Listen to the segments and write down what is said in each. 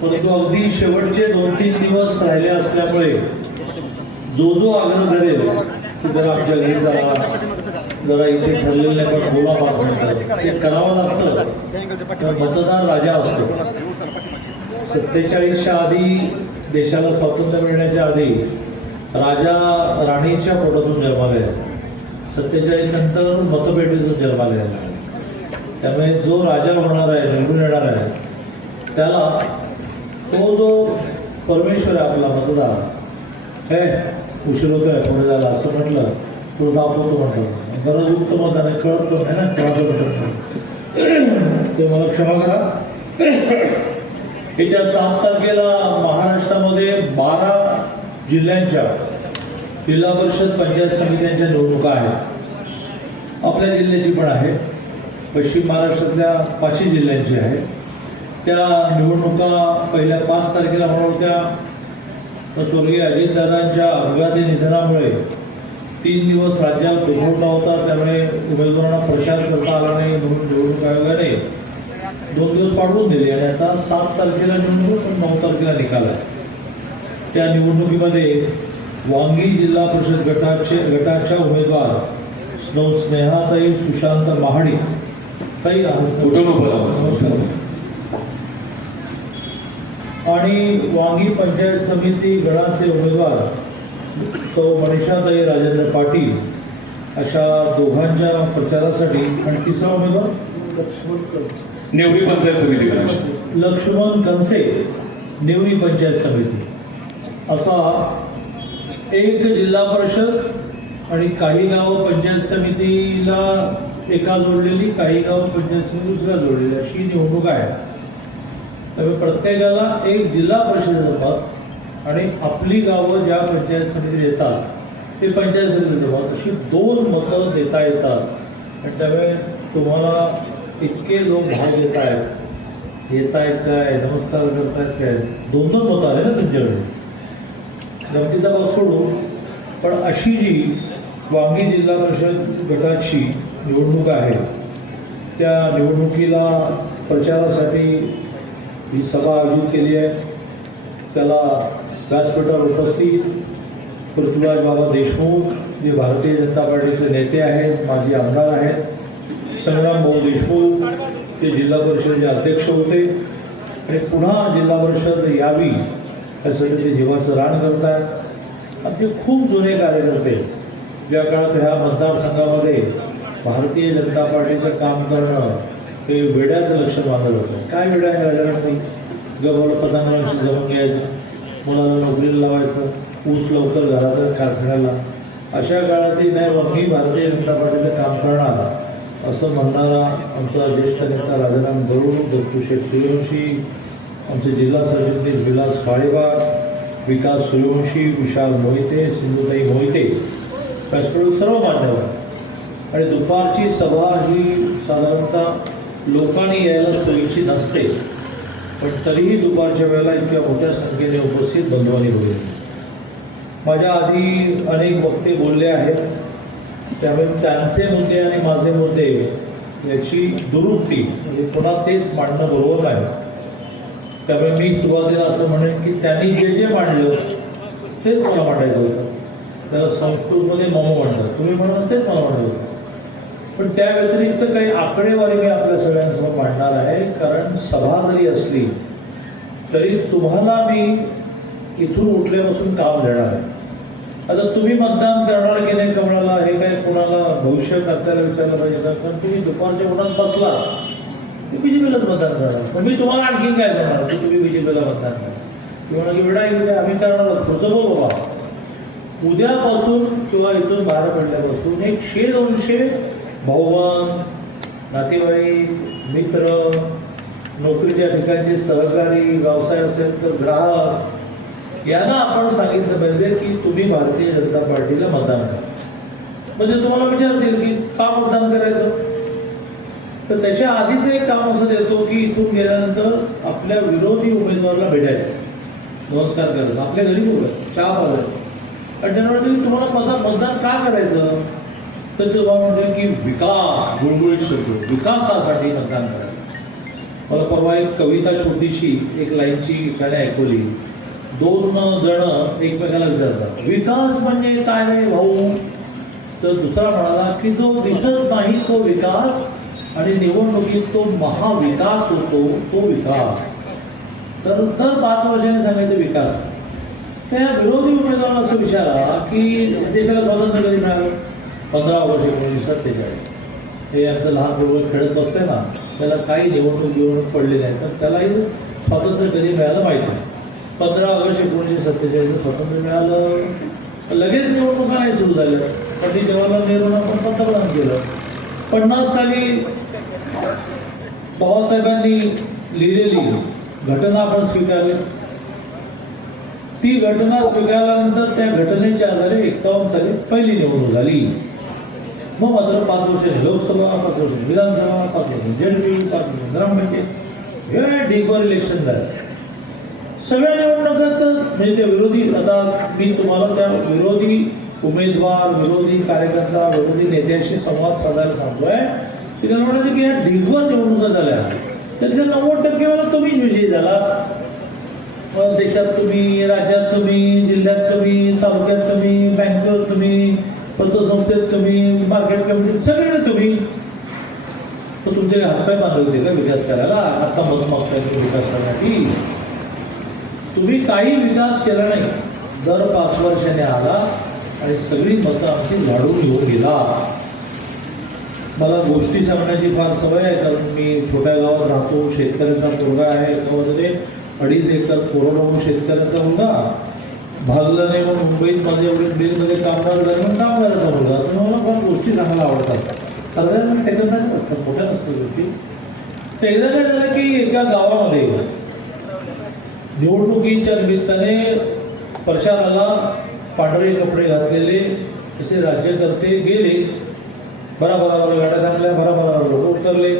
परंतु अगदी शेवटचे दोन तीन दिवस राहिले असल्यामुळे जो जो आग्रह धरेल की जरा आपल्या घरी जरा जरा इथे ठरलेलं पण बोला पाच ते करावं लागतं. तर मतदार राजा असतो. सत्तेचाळीसच्या आधी देशाला स्वातंत्र्य मिळण्याच्या आधी राजा राणीच्या पोटातून जन्माला सत्तेचाळीस नंतर मतपेटीतून जन्माला यायला त्यामुळे जो राजा होणार आहे निवडून येणार आहे त्याला तो जो परमेश्वर आहे आपला मतदार. हे उशीर आहे पुढे झाला असं म्हटलं तो दाखवतो म्हटलं. गरज उत्तम मताने कळत पण आहे ना? कळत ते मला क्षमा करा. याच्या सात तारखेला महाराष्ट्रामध्ये बारा जिल्ह्यांच्या जिल्हा परिषद पंचायत समित्यांच्या निवडणुका आहेत. आपल्या जिल्ह्याची पण आहे. पश्चिम महाराष्ट्रातल्या पाचही जिल्ह्यांची आहे. त्या निवडणुका पहिल्या पाच तारखेला होणार होत्या. तर स्वर्गीय अजितदादांच्या अपघाती निधनामुळे तीन दिवस राज्यात दुखवटा होता. त्यामुळे उमेदवारांना प्रचार करता आला नाही म्हणून निवडणूक आयोगाने दोन दिवस पाठवून दिले आणि आता सात तारखेला निवडणूक नऊ तारखेला निकाल आहे. त्या निवडणुकीमध्ये वांगी जिल्हा परिषद गटाचे गटाच्या उमेदवार स्नो स्नेहाताई सुशांत महाडी ताई आहोत कुठून उभं राहू? नमस्कार आणि वांगी पंचायत समिती गणाचे उमेदवार सौ मनीषाताई राजेंद्र पाटील अशा दोघांच्या प्रचारासाठी आणि तिसरा उमेदवार? नेवरी पंचायत समिती लक्ष्मण कनसे नेवरी पंचायत समिती. असा एक जिल्हा परिषद आणि काही गावं पंचायत समितीला एका जोडलेली काही गावं पंचायत समिती दुसऱ्या जोडलेली. अशी निवडणूक आहे. त्यामुळे प्रत्येकाला एक जिल्हा परिषद पद आणि आपली गावं ज्या पंचायत समिती येतात ते पंचायत समितीत अशी दोन मतं देता येतात. आणि त्यामुळे तुम्हाला इतके लोक भाग येत आहेत. येत आहेत काय नमस्कार करतायत काय दोन दोन मतं आले ना तुमच्याकडे. गमतीचा भाग सोडू पण अशी जी वांगी जिल्हा परिषद गटाची निवडणूक आहे त्या निवडणुकीला प्रचारासाठी ही सभा आयोजित केली आहे. त्याला व्यासपीठावर उपस्थित पृथ्वीराज बाबा देशमुख जे भारतीय जनता पार्टीचे नेते आहेत माजी आमदार आहेत संग्राम भाऊ देशमुख ते जिल्हा परिषदेचे अध्यक्ष होते. आणि पुन्हा जिल्हा परिषद यावी यासाठी ते जीवाचं रान करत आहेत आमचे खूप जुने कार्यकर्ते ज्या काळात ह्या मतदारसंघामध्ये भारतीय जनता पार्टीचं काम करणं हे वेड्याचं लक्ष बांधलं होतं. काय वेड्या आहे राजाराणी? गव्हाला जमून घ्यायचं. मुलाला नोकरीला लावायचं. ऊस लवकर घरात कारखान्याला. अशा काळातही नाही वकी भारतीय जनता पार्टीचं काम करणार. असं म्हणणारा आमचा ज्येष्ठ नेता राजाराम गरुड दत्तूशेठ सूर्यवंशी आमचे जिल्हा सरचिटणीस विलास फाळेबाग विकास सूर्यवंशी विशाल मोहिते सिंधुताई मोहिते. त्याचबरोबर सर्व मान्यवर. आणि दुपारची सभा ही साधारणतः लोकांनी यायला सोयीची असते पण तरीही दुपारच्या वेळेला इतक्या मोठ्या संख्येने उपस्थित बंधवानी होईल माझ्या आधी अनेक वक्ते बोलले आहेत त्यामुळे त्यांचे मुद्दे आणि माझे मुद्दे याची दुरुक्ती म्हणजे पुन्हा तेच मांडणं बरोबर नाही. त्यामुळे मी सुरुवातीला असं म्हणेन की त्यांनी जे जे मांडलं तेच मला मांडायचं होतं. त्याला संस्कृतमध्ये मम म्हणतात तुम्ही म्हणाल तेच मला मांडलं होतं. पण त्या व्यतिरिक्त काही आकडेवारी मी आपल्या सगळ्यांसमोर मांडणार आहे. कारण सभा जरी असली तरी तुम्हाला मी इथून उठल्यापासून काम देणार आहे. आता तुम्ही मतदान करणार की नाही कमळाला हे काय कोणाला भविष्य करताना विचारलं पाहिजे का? कारण तुम्ही दुपारच्या उन्हात बसला की बीजेपीलाच मतदान करणार. पण मी तुम्हाला आणखीन काय करणार? की तुम्ही बीजेपीला मतदान करा. किंवा की विडा येऊ आम्ही करणार आहोत. पुढचं बोल बाबा. उद्यापासून किंवा इथून बाहेर पडल्यापासून एक शे दोनशे भाऊबंद नातेवाईक मित्र नोकरीच्या ठिकाणचे सहकारी व्यवसाय असेल तर ग्राहक यांना आपण सांगितलं पाहिजे की तुम्ही भारतीय जनता पार्टीला मतदान करा. म्हणजे तुम्हाला विचारतील की का मतदान करायचं? तर त्याच्या आधीच एक काम असं देतो की इथून गेल्यानंतर आपल्या विरोधी उमेदवाराला भेटायचं. नमस्कार करायचं आपल्या घरी बोलायचं चहा पाजायचं आणि त्यामुळे तुम्हाला मतदान मतदान का करायचं? तर तेव्हा म्हणतो की विकास गुळगुळीत शब्द विकासासाठी मतदान करायचं मला परवा एक कविता छोटीशी एक लाईनची गाणी ऐकवली. दोन जण एकमेकाला विचारतात विकास म्हणजे काय रे भाऊ? तर दुसरा म्हणाला की जो दिसत नाही तो विकास आणि निवडणुकीत तो महाविकास होतो तो विकास. तर दर पाच वर्षाने सांगायचं विकास. त्या विरोधी उमेदवाराला असं विचारा की देशाला स्वातंत्र्य कधी मिळालं? पंधरा ऑगस्ट एकोणीसशे सत्तेचाळीस. हे आमचं लहान मुलगा खेळत बसते ना त्याला काही निवडणूक निवडणूक पडली नाही तर त्यालाही स्वातंत्र्य कधी मिळालं माहिती नाही पंधरा ऑगस्ट एकोणीसशे सत्तेचाळीसला स्वातंत्र्य मिळालं लगेच निवडणुका नाही सुरू झाल्या. पंडित जवाहरलाल नेहरूंना आपण पंतप्रधान केलं. पन्नास साली बाबासाहेबांनी लिहिलेली घटना आपण स्वीकारली. ती घटना स्वीकारल्यानंतर त्या घटनेच्या आधारे एकावन्न साली पहिली निवडणूक झाली. मग मात्र पाच वर्ष लोकसभा पाच वर्ष विधानसभा पाच वर्ष झेडपी पाच वर्ष ग्रामपंचायत हे ढीकवर इलेक्शन झालं सगळ्या निवडणुकात म्हणजे त्या विरोधी आता मी तुम्हाला त्या विरोधी उमेदवार विरोधी कार्यकर्ता विरोधी नेत्याशी संवाद साधायला सांगतोय की त्यांना म्हणायचं की या ढीकवर निवडणुका झाल्या त्या नव्वद टक्के मला तुम्ही विजयी झाला देशात तुम्ही राज्यात तुम्ही जिल्ह्यात तुम्ही तालुक्यात तुम्ही बँकेवर तुम्ही पतसंस्थेत तुम्ही मार्केट कमिटीत सगळीकडे तुम्ही तर तुमचे हातपाय बांधले होते का विकास करायला? आता मधून मागताय विकास करण्यासाठी तुम्ही काही विकास केला नाही. दर पाच वर्षाने आला आणि सगळी मतं आमची झाडून घेऊन गेला. मला गोष्टी सांगण्याची फार सवय आहे कारण मी छोट्या गावात राहतो शेतकऱ्यांचा मुलगा आहे एकामध्ये अडीच एकर कोरडवाहू शेतकऱ्याचा मुलगा. भागलं नाही मग मुंबईत माझ्या एवढे बिलमध्ये कामगार झाले म्हणून कामगाराचा मुलगा तर मला पण गोष्टी सांगायला आवडतात. सर्वांना सेकंड हँड असतात मोठ्या नसतात गोष्टी. तर एकदा काय झालं की एका गावामध्ये निवडणुकीच्या निमित्ताने प्रचाराला पांढरे कपडे घातलेले असे राज्यकर्ते गेले. बराबरावर गाड्या चांगल्या बराबरावर लोक उतरले.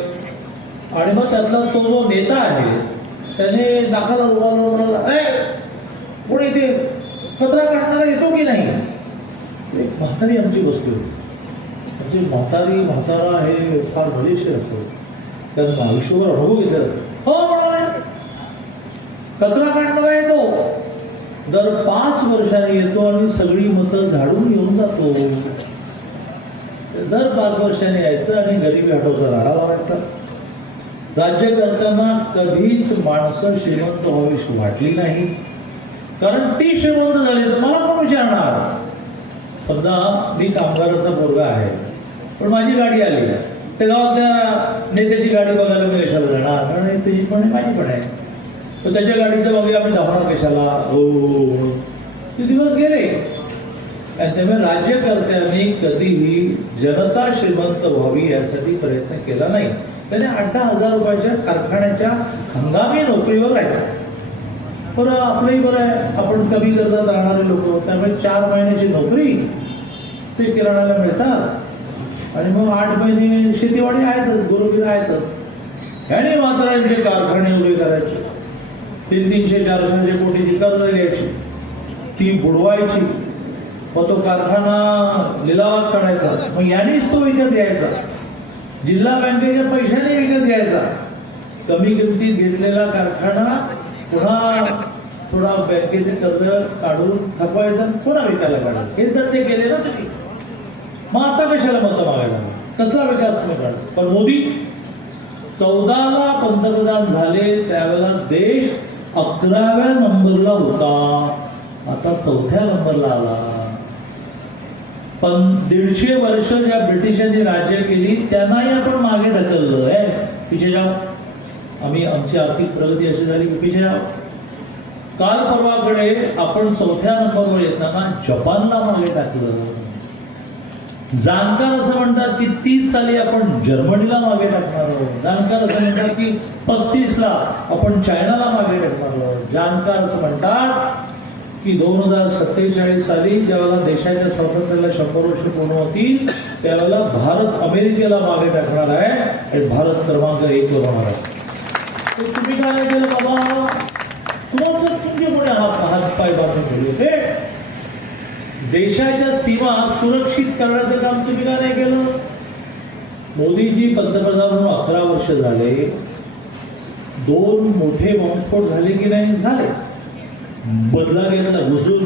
आणि मग त्यातला तो जो नेता आहे त्याने दाखल उडाला अरे कोण इथे कचरा काढणारा येतो की नाही? एक म्हातारी आमची बसली होती. म्हणजे म्हातारी म्हातारा हे फार बरेचसे असतो त्यांना आयुष्यभर अनुभव घेतात. हो कचरा काढणारा येतो. दर पाच वर्षांनी येतो आणि सगळी मतं झाडून घेऊन जातो. दर पाच वर्षांनी यायचं आणि गरिबी हटवचा राडा लावायचा. राज्य करताना कधीच माणसं श्रीमंत व्हावीशी वाटली नाही. कारण ती श्रीमंत झाली तर मला कोण विचारणार? समजा मी कामगाराचा पोरगा आहे पण माझी गाडी आली. त्या गावातल्या नेत्याची गाडी बघायला मी कशाला जाणार? कारण त्याची पण माझी पण आहे. तर त्याच्या गाडीच्या मागे आम्ही धावणार कशाला? हो, हो, हो, हो ते दिवस गेले. आणि त्यामुळे राज्यकर्त्यांनी कधीही जनता श्रीमंत व्हावी यासाठी प्रयत्न केला नाही. त्याने आठ दहा हजार रुपयाच्या कारखान्याच्या हंगामी नोकरीवर राहायचं. बरं आपलंही बरं आहे. आपण कमी दर्जात राहणारे लोक. त्यामुळे चार महिन्याची नोकरी ते किराणाला मिळतात. आणि मग आठ महिने शेतीवाडी आहेतच गुरुगिर आहेतच. ह्याने मात्र यांचे कारखाने उभे करायचे. तीन तीनशे चारशे कोटीची कर्ज घ्यायची ती बुडवायची. मग तो कारखाना लिलावात काढायचा. मग यानेच तो विकत घ्यायचा. जिल्हा बँकेच्या पैशाने विकत घ्यायचा. कमी किमतीत घेतलेला कारखाना पुन्हा थोडा बँकेचे कर्ज काढून थकवायचं पुन्हा विकायला काढायचं हे तर ते केले ना तुम्ही. मग आता कशाला मतं मागायला कसला विकास तुम्ही काढता पण मोदी चौदाला पंतप्रधान झाले त्यावेळेला देश अकराव्या नंबरला होता. आता चौथ्या नंबरला आला. पण दीडशे वर्ष ज्या ब्रिटिशांनी राज्य केली त्यांनाही आपण मागे ढकललं. आहे पिछे जाओ आम्ही आमची आर्थिक प्रगती अशी झाली की पिछे काल परवाकडे आपण चौथ्या नंबरवर येताना जपानला मागे टाकलं. जाणकार असं म्हणतात की तीस साली आपण जर्मनीला मागे टाकणार आहोत. जाणकार असं म्हणतात की पस्तीस ला आपण चायनाला मागे टाकणार आहोत. जाणकार असं म्हणतात की दोन हजार सत्तेचाळीस साली ज्यावेळेला देशाच्या स्वातंत्र्याला शंभर वर्ष पूर्ण होतील त्यावेळेला भारत अमेरिकेला मागे टाकणार आहे. आणि भारत क्रमांक एक होणार आहे. तुम्ही काय केलं बाबा तुम्हाला तुमचे कोणी हात पाय बांधून ठेवले होते देशाच्या सीमा सुरक्षित करण्याचं काम तुम्ही का नाही केलं? मोदीजी पंतप्रधान म्हणून अकरा वर्ष झाले. दोन मोठे बॉम्बस्फोट झाले की नाही? झाले. बदला घेतला घुसून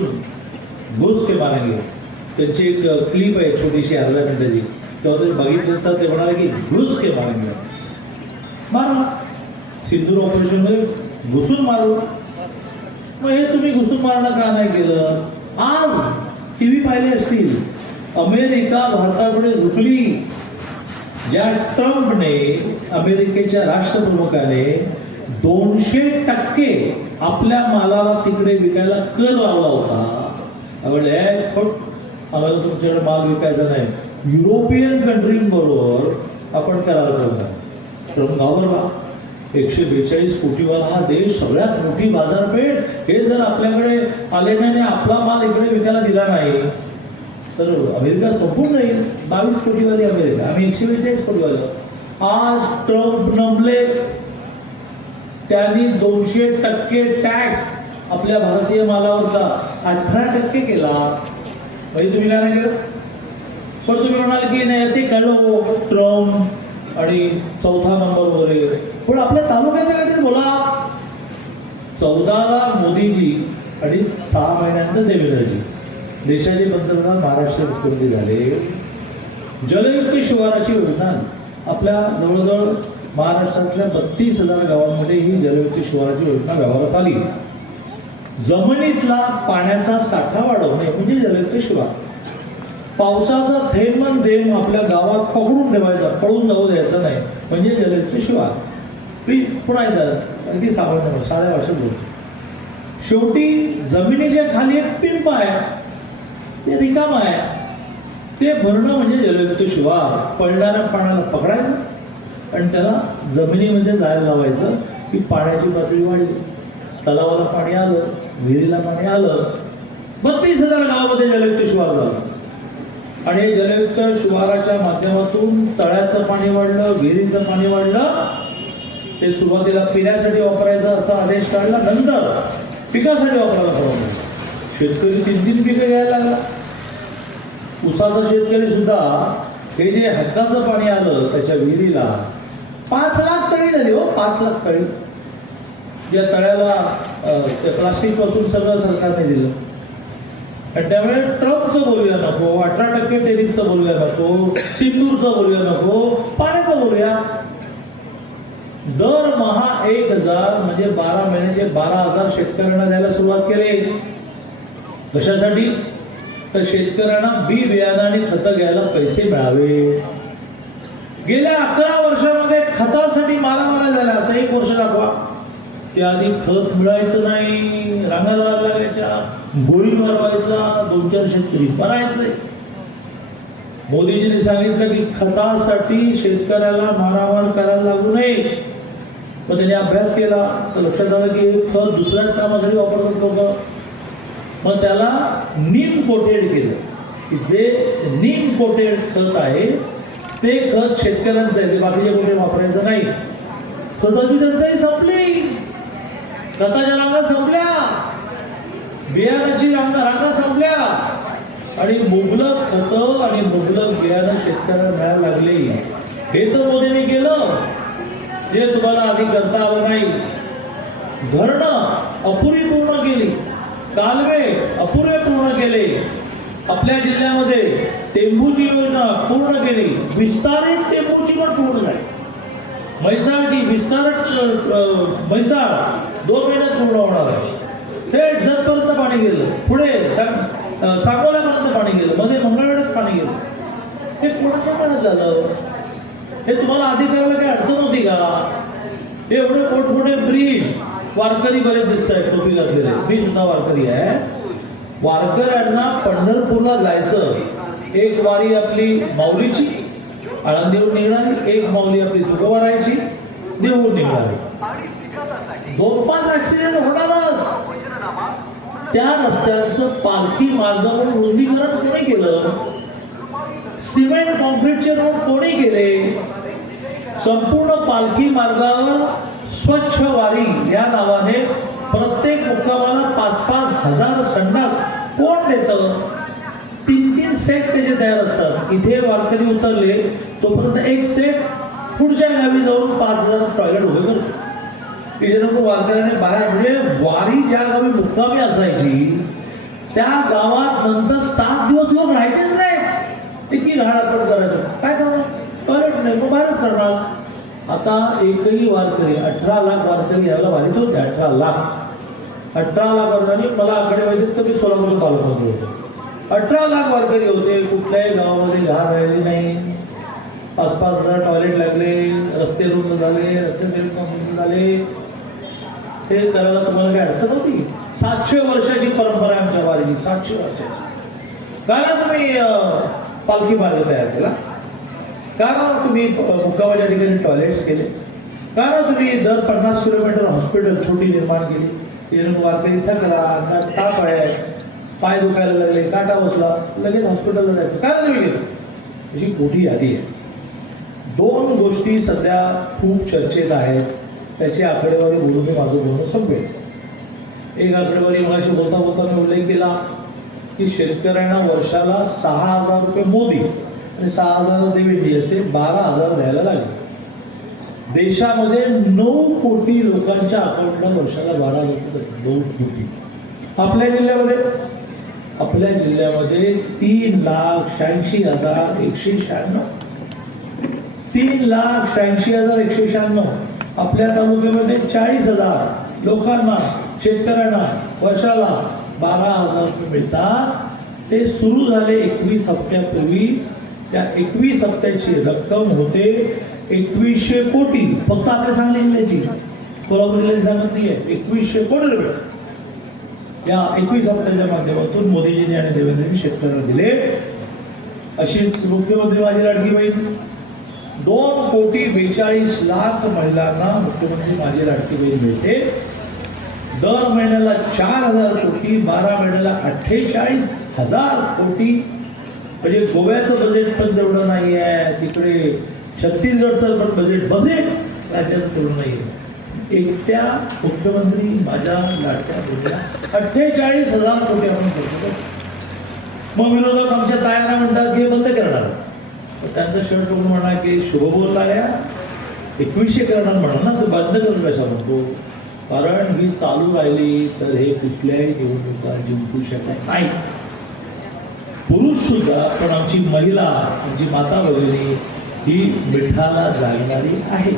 घुस के मारेंगे त्यांची एक क्लिप आहे छोटीशी अर्ध्या मिनिटाची. तेव्हा ते बघितलं तर ते म्हणाले की घुस के मारेंगे मारा. सिंदूर ऑपरेशनमध्ये घुसून मारू. मग हे तुम्ही घुसून मारणं का नाही केलं? आज टी व्ही पाहिले असतील. अमेरिका भारताकडे झुकली. ज्या ट्रम्पने अमेरिकेच्या राष्ट्रप्रमुखाने दोनशे टक्के आपल्या मालाला तिकडे विकायला कर लावला होता. म्हणजे आम्हाला तुमच्याकडे माल विकायचा नाही. युरोपियन कंट्रीबरोबर आपण करार करणार ट्रम्प गावरला एकशे बेचाळीस कोटीवाला हा देश सगळ्यात मोठी बाजारपेठ हे जर आपल्याकडे आले नाही आणि आपला माल इकडे विकायला दिला नाही तर अमेरिका संपून जाईल. बावीस कोटीवाली अमेरिका आम्ही एकशे बेचाळीस कोटीवाले. आज ट्रम्प नमले त्यांनी दोनशे टक्के टॅक्स आपल्या भारतीय मालावरचा अठरा टक्के केला. म्हणजे तुम्ही काय नाही केलं पण तुम्ही म्हणाल की नाही ते कळव हो, ट्रम्प आणि चौथा नंबर वगैरे आपल्या तालुक्याच्या काहीतरी बोला. चौदाला मोदीजी आणि सहा महिन्यानंतर देवेंद्रजी. देशाचे पंतप्रधान महाराष्ट्र मुख्यमंत्री झाले. जलयुक्त शिवाराची योजना. आपल्या जवळजवळ महाराष्ट्रातल्या बत्तीस हजार गावांमध्ये ही जलयुक्त शिवाराची योजना गावाला आली. जमिनीतला पाण्याचा साठा वाढवणे म्हणजे जलयुक्त शिवार. पावसाचा थेंब न थेंब आपल्या गावात पकडून ठेवायचा. पळून जाऊ द्यायचं नाही. म्हणजे जलयुक्त शिवार. मी पुन्हा एकदा अगदी सामान्य साध्या भाषेत बोलतो. शेवटी जमिनीच्या खाली एक पिंप आहे. ते रिकाम आहे. ते भरणं म्हणजे जलयुक्त शिवार पडणाऱ्या पाण्याला पकडायचं आणि त्याला जमिनीमध्ये जायला लावायचं की पाण्याची पातळी वाढली. तलावाला पाणी आलं विहिरीला पाणी आलं. बत्तीस हजार गावामध्ये जलयुक्त शिवार झालं. आणि जलयुक्त शिवाराच्या माध्यमातून तळ्याचं पाणी वाढलं विहिरीचं पाणी वाढलं. ते सुरुवातीला पिण्यासाठी वापरायचा असा आदेश काढला नंतर पिकासाठी वापरायला ठरवलं शेतकरी तीन तीन पिकं घ्यायला लागला. उसाचा शेतकरी सुद्धा हे जे हक्काचं पाणी आलं त्याच्या विहिरीला पाच लाख तळी झाली हो पाच लाख तळी या तळ्याला त्या प्लास्टिकपासून सगळं सरकारने दिलं. आणि त्यामुळे ट्रम्पचं बोलूया नको अठरा टक्के टेरिंगचं बोलूया नको सिंदूरचं बोलूया नको पाण्याचं बोलूया. दरमहा एक हजार म्हणजे बारा महिन्याचे बारा हजार शेतकऱ्यांना द्यायला सुरुवात केली. कशासाठी? तर शेतकऱ्यांना बी बियाणं आणि खतं घ्यायला पैसे मिळावे. गेल्या अकरा वर्षामध्ये खतासाठी मारामारा झाल्या. असं एक वर्ष दाखवा. त्याआधी खत मिळायचं नाही. रांगा जायला लागायच्या. गोळी मारवायचा. दोन चार शेतकरी मरायचे. मोदीजीने सांगितलं की खतासाठी शेतकऱ्याला मारामार करायला लागू नये. मग त्यांनी अभ्यास केला तर लक्षात आलं की हे खत दुसऱ्याच कामासाठी वापरत लोक मग त्याला नीम कोटेड केलं. की जे नीम कोटेड खत आहे ते खत शेतकऱ्यांचं आहे ते बाकीचे कोठे वापरायचं नाही. खताची टंचाई संपली खताच्या रांगा संपल्या. बियाणाची रांगा रांगा संपल्या. आणि मुबलक खतं आणि मुबलक बियाणं शेतकऱ्यांना मिळायला लागले. हे तर मोदीने केलं. जे तुम्हाला आधी करता आलं नाही. धरणं अपुरी पूर्ण केली. कालवे अपुरे पूर्ण केले. आपल्या जिल्ह्यामध्ये टेंबूची योजना पूर्ण केली. विस्तारित टेंबूची पण पूर्ण झाली. म्हैसाळची विस्तारित म्हैसाळ दोन महिन्यात पूर्ण होणार आहे. थेट जतपर्यंत पाणी गेलं. पुढे सांगोल्यापर्यंत पाणी गेलं. मध्ये मंगळवेढ्यात पाणी गेलं. हे कोणाच्या मनात झालं? हे तुम्हाला आधी करायला काही अडचण होती का? हे एवढे मोठमोठे ब्रिज वारकरी बरेच दिसत आहेत टोपी घातलेले. मी सुद्धा वारकरी आहे. वारकऱ्यांना पंढरपूरला जायचं. एक वारी आपली माऊलीची आळंदीवरून निघणारी एक माऊली आपली तुकवारायची देऊळ निघणारी. दोन पाच ऍक्सिडेंट होणारच. त्या रस्त्यांचं पालखी मार्गावर रुंदीकरण कोणी केलं? सिमेंट कॉन्क्रीटचे रोड कोणी केले? संपूर्ण पालखी मार्गावर स्वच्छ वारी या नावाने प्रत्येक मुक्कामाला पाच पाच हजार संडास कोण देतं? सेट त्याचे तयार असतात. इथे वारकरी उतरले तोपर्यंत एक सेट पुढच्या गावी जाऊन पाच हजार टॉयलेट उभे करतो की वारकऱ्याने बाहेर म्हणजे वारी ज्या गावी मुक्कामी असायची त्या गावात नंतर सात दिवस लोक राहायचेच नाही इतकी घाण आपण करायचं. काय करणार परत नाही मग बाहेरच करणार आता एकही वारकरी अठरा लाख वारकरी यायला वारीत होते अठरा लाख. अठरा लाख वारकरी मला आकडे माहिती तर मी सोलापूर पालकमंत्री होतो. अठरा लाख वारकरी होते कुठल्याही गावामध्ये घाण राहिली नाही. पाच पाच हजार टॉयलेट लागले रस्ते रुंद झाले रस्ते झाले. ते करायला तुम्हाला काही अडचण होती? सातशे वर्षाची परंपरा आमच्या वारीची सातशे वर्षाची. काय ना तुम्ही पालखी मार्ग तयार केला? का ना तुम्ही मुक्कामाच्या ठिकाणी टॉयलेट्स केले. का ना तुम्ही दर पन्नास किलोमीटर हॉस्पिटल छोटी निर्माण केली. जेणेकरून वारकरी थकला का ताप आहे? पाय दुखायला लागले काटा बसला लगेच हॉस्पिटलला जायचं. काय तुम्ही गेलं अशी मोठी यादी आहे. दोन गोष्टी सध्या खूप चर्चेत आहेत. त्याची आकडेवारी बोलून मी माझं बोलणं संपेल. एक आकडेवारी मगाशी बोलता बोलता मी उल्लेख केला की शेतकऱ्यांना वर्षाला सहा हजार रुपये मोदी. आणि सहा हजार देवेंडी असे बारा हजार द्यायला लागले. देशामध्ये नऊ कोटी लोकांच्या अकाउंटला वर्षाला बारा लोक रुपये नऊ कोटी. आपल्या जिल्ह्यामध्ये? आपल्या जिल्ह्यामध्ये तीन लाख शहाऐंशी हजार एकशे शहाण्णव. तीन लाख शहाऐंशी हजार एकशे शहाण्णव. आपल्या तालुक्यामध्ये चाळीस हजार लोकांना शेतकऱ्यांना वर्षाला बारा हजार रुपये मिळतात. ते सुरू झाले एकवीस हप्त्यापूर्वी त्या एकवीस हप्त्याची रक्कम होते एकवीसशे कोटी. फक्त आपल्या सांगली जिल्ह्याची. कोल्हापूर सांगत नाहीये. एकवीसशे कोटी रुपये. या एकवीस हप्त्याच्या माध्यमातून मोदीजींनी आणि देवेंद्रजी शेतकऱ्यांना दिले. अशीच मुख्यमंत्री माझी लाडकी बहीण. दोन कोटी बेचाळीस लाख महिलांना मुख्यमंत्री माझी लाडकी बहीण मिळते. दर महिन्याला चार हजार कोटी बारा महिन्याला अठ्ठेचाळीस हजार कोटी म्हणजे गोव्याचं बजेट पण तेवढं नाही आहे तिकडे छत्तीसगडचं पण बजेट बजेट राज्याचं तेवढं नाही आहे एकट्या मुख्यमंत्री माझ्या लाडक्या अठ्ठेचाळीस हजार कोटी आपण खर्च करतो. मग विरोधक आमच्या तयारा म्हणतात की हे बंद करणार. तर त्यांचं शर्ट बघून म्हणा की शुभ बोलणाऱ्या एकवीसशे करणार म्हणा ना तर बंद करून कशा म्हणतो कारण ही चालू राहिली तर हे कुठल्याही निवडणुका जिंकू शकत नाही पुरुष सुद्धा पण आमची महिला आमची माता भगिनी ही मिठाला जागणारी आहे.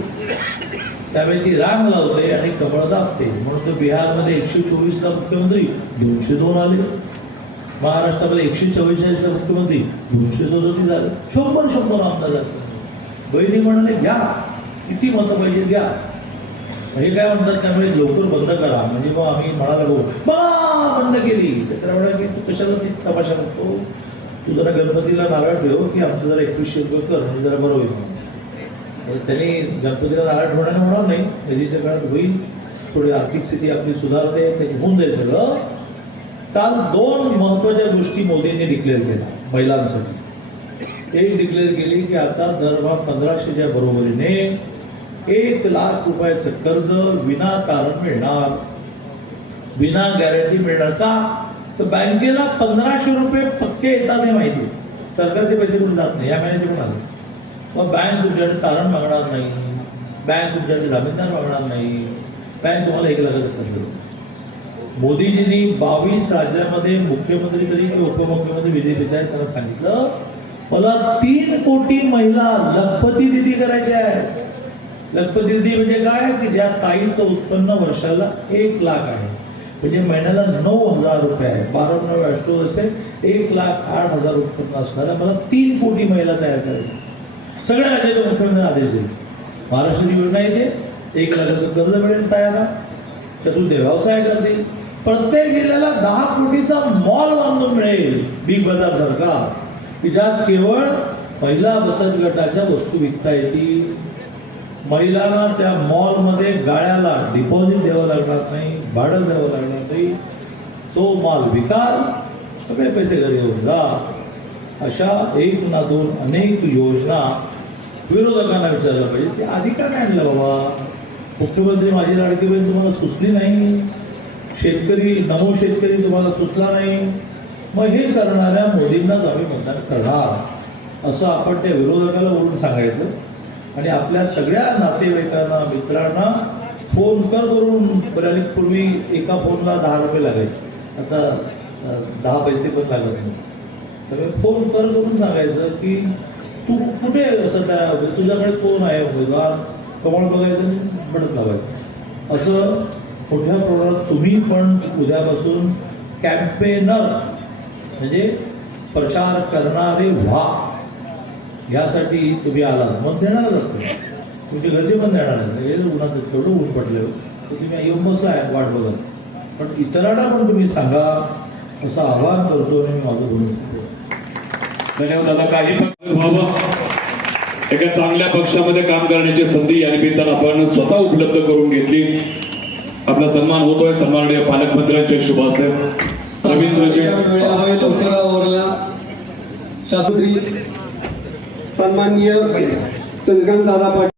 त्यावेळी ती रांग लावते आणि कमळ दाबते. म्हणून तो बिहारमध्ये एकशे चोवीसला मुख्यमंत्री दोनशे दोन आले. महाराष्ट्रामध्ये एकशे चव्वेचाळीसला मुख्यमंत्री दोनशे सदोतीस झाले. शंभर शंभर आमदार असतात. बहिणी म्हणाले घ्या किती मतं पाहिजे घ्या हे काय म्हणतात? त्यामुळे लवकर बंद करा. म्हणजे मग आम्ही म्हणाला बा बंद केली. तर त्याला म्हणाला की तू कशाला ती करतो? तू जरा गणपतीला नारळ ठेव की आमचं जरा एकवीसशे रुपये कर म्हणजे जरा बरं होईल. त्यांनी गणपतीला नारळ ठेवण्याने होणार नाही. कधीच्या काळात होईल. थोडी आर्थिक स्थिती आपली सुधारते त्याची होऊन जाईल सगळं. काल दोन महत्त्वाच्या गोष्टी मोदींनी डिक्लेअर केल्या महिलांसाठी. एक डिक्लेअर केली की आता दरमहा पंधराशेच्या बरोबरीने एक लाख रुपयाचं कर्ज विना तारण मिळणार. विना गॅरंटी मिळणार का? तर बँकेला पंधराशे रुपये पक्के येतात हे माहिती सरकारचे पैसे पण जात नाही? या महिन्याचे पण आले? मग बँक तुमच्याकडे तारण मागणार नाही. बँक तुमच्याकडे जामीनदार मागणार नाही. बँक तुम्हाला एक लाखाचं कर्ज मोदीजींनी बावीस राज्यामध्ये मुख्यमंत्री तरी किंवा उपमुख्यमंत्री विधी देत आहेत त्यांना सांगितलं मला तीन कोटी महिला लखपती निधी करायच्या आहेत. लखपती निधी म्हणजे काय? की ज्या ताईचं उत्पन्न वर्षाला एक लाख आहे. म्हणजे महिन्याला नऊ हजार रुपये आहे. बारा नऊ अष्टो असेल एक लाख आठ हजार उत्पन्न असणाऱ्या मला तीन कोटी महिला तयार करायची. सगळ्या राज्याचे मुख्यमंत्री आदेश दिले. महाराष्ट्राची योजना येते. एक लाखाचं कर्ज मिळेल तयार. त्यातून ते व्यवसाय करतील प्रत्येक जिल्ह्याला दहा कोटीचा मॉल बांधून मिळेल. बिग बाजार सारखा की ज्यात केवळ महिला बचत गटाच्या वस्तू विकता येतील. महिलांना त्या मॉलमध्ये गाळ्याला डिपॉझिट द्यावं लागणार नाही भाडं द्यावं लागणार नाही. तो माल विकार सगळे पैसे घरी येऊन जा. अशा एक ना दोन अनेक योजना विरोधकांना विचारलं पाहिजे. ते आधी का नाही आणलं बाबा. मुख्यमंत्री माझी लाडकी बहीण तुम्हाला सुचली नाही. शेतकरी नमो शेतकरी तुम्हाला सुचला नाही. मग हे करणाऱ्या मोदींनाच आम्ही मतदान करणार. असं आपण त्या विरोधकाला वरून सांगायचं. आणि आपल्या सगळ्या नातेवाईकांना मित्रांना फोन कर करून बऱ्याच पूर्वी एका फोनला दहा रुपये लागायचे. आता दहा पैसे पण लागत नाही. तर फोन कर करून सांगायचं की तू कुठे आहे असं त्या म्हणजे तुझ्याकडे कोण आहे? मुलगा कमळ बघायचं आणि बडत लावायचं असं मोठ्या प्रमाणात तुम्ही पण उद्यापासून कॅम्पेनर म्हणजे प्रचार करणारे व्हा. यासाठी तुम्ही आलात. मग देणारच असतो तुमचे घरचे पण देणार नाही हे उन्हात तेवढं ऊन पडलं तर तुम्ही येऊन बसला आहे वाट बघत. पण इतरांना पण तुम्ही सांगा. असं आवाहन करतो आणि मी माझं बोलून सुटतो धन्यवाद दादा. काही व्हावं एका चांगल्या पक्षामध्ये काम करण्याची संधी या निमित्तानं आपण स्वतः उपलब्ध करून घेतली. आपला सन्मान होतोय. सन्माननीय पालकमंत्र्यांचे शुभ असते रवींद्रजी शास्त्री सन्माननीय चंद्रकांत दादा पाटील